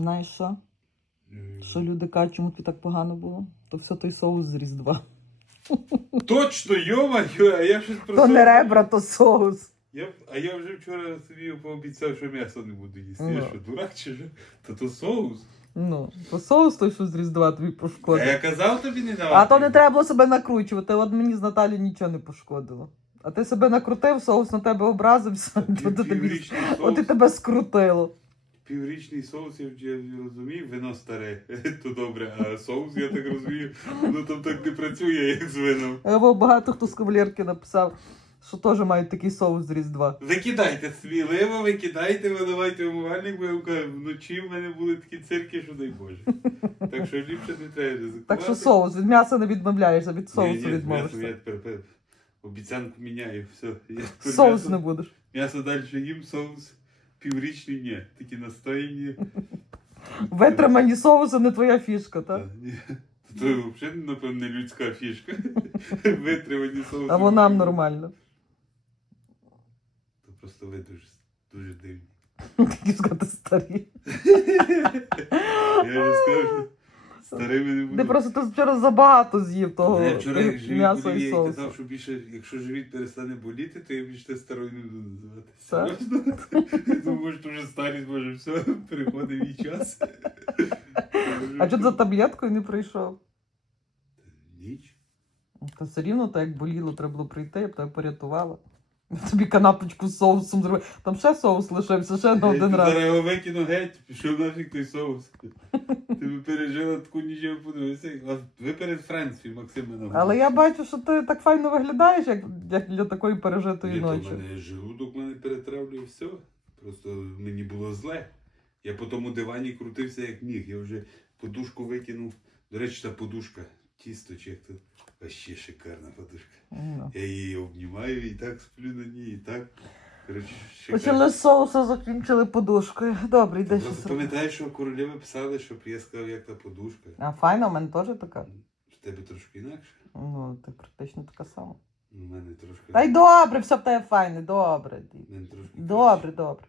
Знаєш що? Що люди кажуть, чому тобі так погано було? То все той соус з Різдва. Точно, йо-моє, а я щось про То не ребра, то соус. Я, а я вже вчора собі пообіцяв, що м'ясо не буду їсти. Ну. Я що, дурак чи що? Та то соус. Ну, то соус той, що з Різдва тобі А я казав тобі не давати. А то не треба було себе накручувати. От мені з Наталі нічого не пошкодило. А ти себе накрутив, соус на тебе образився, От і тебе скрутило. Піврічний соус, я вже розумію, вино старе, то добре, а соус, я так розумію, ну там так не працює, як з вином. А Бо багато хто з кавалерки написав, що теж мають такий соус з Різдва. Викидайте сміливо, викидайте, виливайте в умивальник, бо я кажу, вночі в мене були такі цирки, що дай Боже. Так що ліпше не треба ризикувати. Так що соус, від м'яса не відмовляєшся, від соусу відмовишся. Я тепер пе- обіцянку міняю, все. Я Соус м'ясо- не будеш. М'ясо далі їм, соус піврічний ні. Такі настояні. Витримані соуси не твоя фішка, так? Та, ні. То взагалі, напевне, людська фішка. Витримані соуси. Або нам нормально. То просто ви дуже, дуже дивні. Такі сказати старі. Я вже скажу, старими не буду. Ти просто ти вчора забагато з'їв того Я вчора як живіт болів, і я соусу. казав, що більше, якщо живіт перестане боліти, то я більше старою не буду називати. Так? Серйозно? Що вже старість, може, все, переходить мій час. А ти за таблеткою не прийшов? Ніч. Та все рівно, так як боліло, треба було прийти, я б тебе порятувала. Тобі канапочку з соусом зробив. Там ще соус лишився, ще на один раз. Зараз його викину геть, пішов нафіг той соус. Ти би пережила таку ніч, я подивився. А Ви перед Францією, Максим мене Але я бачу, що ти так файно виглядаєш, як, як для такої пережитої Ні, то ночі. в мене желудок мене перетравлює все. Просто мені було зле. Я по тому дивані крутився як міг. Я вже подушку викинув. До речі, та подушка. Тісто чи як то. Вообще шикарна подушка. Ну. Я її обнімаю і так сплю на ній, і так. Коротше. Почали з соуса, закінчили подушкою. Добре, Просто щось. роби. пам'ятаєш, що королеви писали, щоб я сказав, як та подушка. А файна, у мене теж така. В тебе трошки інакше. Ну, ти практично така сама. У мене трошки. Та й добре, все в тебе файне, добре. У мене трошки Добре, добре.